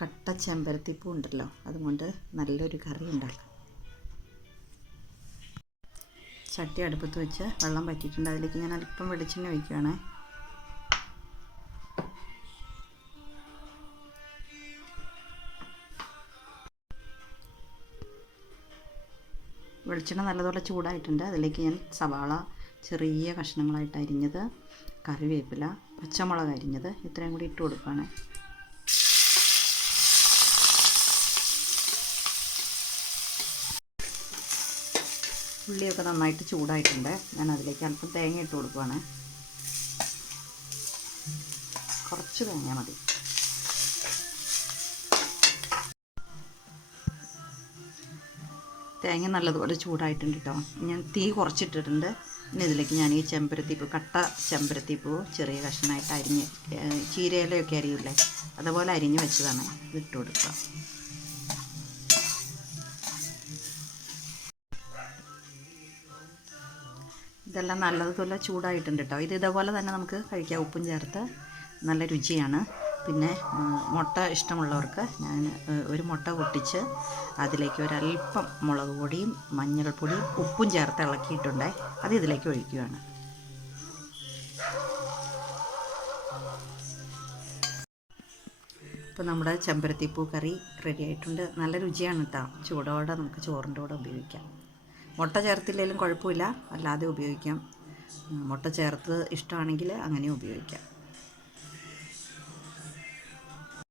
കട്ട ചെമ്പരത്തിപ്പൂ ഉണ്ടല്ലോ, അതുകൊണ്ട് നല്ലൊരു കറി ഉണ്ടാക്കാം. ചട്ടി അടുപ്പത്ത് വെച്ച് വെള്ളം പറ്റിയിട്ടുണ്ട്. അതിലേക്ക് ഞാൻ അല്പം വെളിച്ചെണ്ണ ഒഴിക്കുകയാണ്. വെളിച്ചെണ്ണ നല്ലതുപോലെ ചൂടായിട്ടുണ്ട്. അതിലേക്ക് ഞാൻ സവാള ചെറിയ കഷ്ണങ്ങളായിട്ട് അരിഞ്ഞത്, കറിവേപ്പില, പച്ചമുളക് അരിഞ്ഞത് ഇത്രയും കൂടി ഇട്ട് കൊടുക്കുകയാണ്. ഉള്ളിയൊക്കെ നന്നായിട്ട് ചൂടായിട്ടുണ്ട്. ഞാൻ അതിലേക്ക് അല്പം തേങ്ങ ഇട്ട് കൊടുക്കുകയാണ്. കുറച്ച് തേങ്ങ മതി. തേങ്ങ നല്ലതുപോലെ ചൂടായിട്ടുണ്ട് കേട്ടോ. ഞാൻ തീ കുറച്ചിട്ടിട്ടുണ്ട്. ഇനി ഇതിലേക്ക് ഞാൻ ഈ ചെമ്പരത്തിപ്പൂ, കട്ട ചെമ്പരത്തിപ്പൂ ചെറിയ കഷ്ണമായിട്ട് അരിഞ്ഞ്, ചീരയിലൊക്കെ അരിയില്ലേ, അതുപോലെ അരിഞ്ഞ് വെച്ചതാണ്, ഇതിട്ട് കൊടുക്കുക. ഇതെല്ലാം നല്ലതുപോലെ ചൂടായിട്ടുണ്ട് കേട്ടോ. ഇതേപോലെ തന്നെ നമുക്ക് കഴിക്കാം, ഉപ്പും ചേർത്ത്. നല്ല രുചിയാണ്. പിന്നെ മുട്ട ഇഷ്ടമുള്ളവർക്ക് ഞാൻ ഒരു മുട്ട പൊട്ടിച്ച് അതിലേക്ക് ഒരല്പം മുളക് പൊടിയും മഞ്ഞൾപ്പൊടിയും ഉപ്പും ചേർത്ത് ഇളക്കിയിട്ടുണ്ട്. അത് ഇതിലേക്ക് ഒഴിക്കുകയാണ്. ഇപ്പോൾ നമ്മുടെ ചെമ്പരത്തിപ്പൂ കറി റെഡി ആയിട്ടുണ്ട്. നല്ല രുചിയാണ് കേട്ടോ. ചൂടോടെ നമുക്ക് ചോറിൻ്റെ കൂടെ ഉപയോഗിക്കാം. മുട്ട ചേർത്തില്ലെങ്കിലും കുഴപ്പമില്ല, അല്ലാതെ ഉപയോഗിക്കാം. മുട്ട ചേർത്ത് ഇഷ്ടമാണെങ്കിൽ അങ്ങനെ ഉപയോഗിക്കാം.